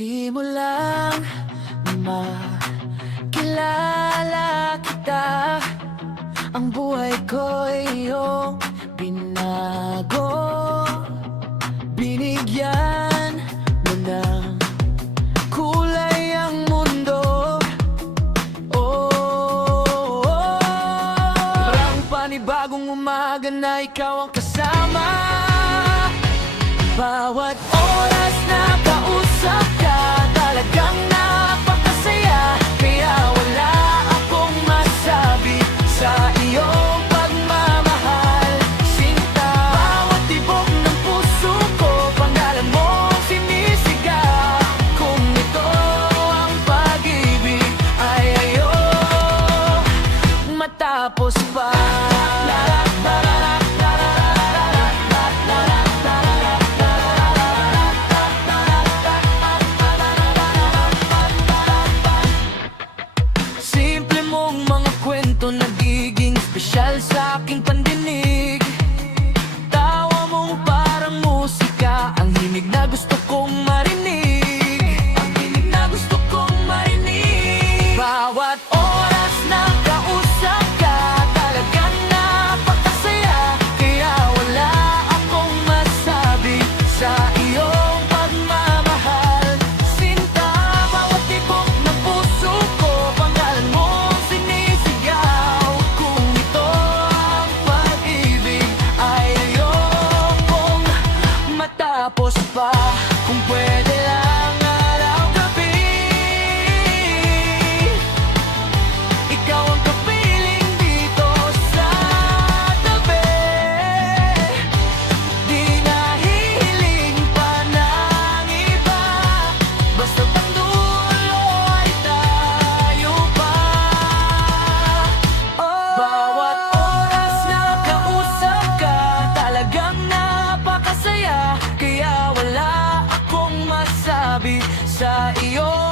Simulang makilala kita, ang buhay ko'y iyong binago. Binigyan mo ng kulay ang mundo. Parang panibagong umaga na ikaw ang kasama. Bawat oras na kausap ka, talagang napakasaya. Kaya wala akong masabi sa iyong pagmamahal, sinta. Bawat tibok ng puso ko, pangalan mo sinisigaw. Kung ito ang pag-ibig, ay ayok matapos pa. Nagiging espesyal sa aking pandinig. Tawa mong parang musika, ang himig na gusto kong marinig. Ang himig na gusto kong marinig. Bawat oras na kausap ka, talagang napakasaya. Kaya wala akong masabi sa iyong pagmamahal, sinta. Bawat tibok ng puso ko, pangalan mo tapos pa. Kung pwede lang araw-gabi, ikaw ang kapiling dito sa tabi. Di nahihiling pa ng iba, basta ang dulo ay tayo pa. Bawat oras na kausap ka, talagang napakasaya. Kaya wala akong masabi sa iyo.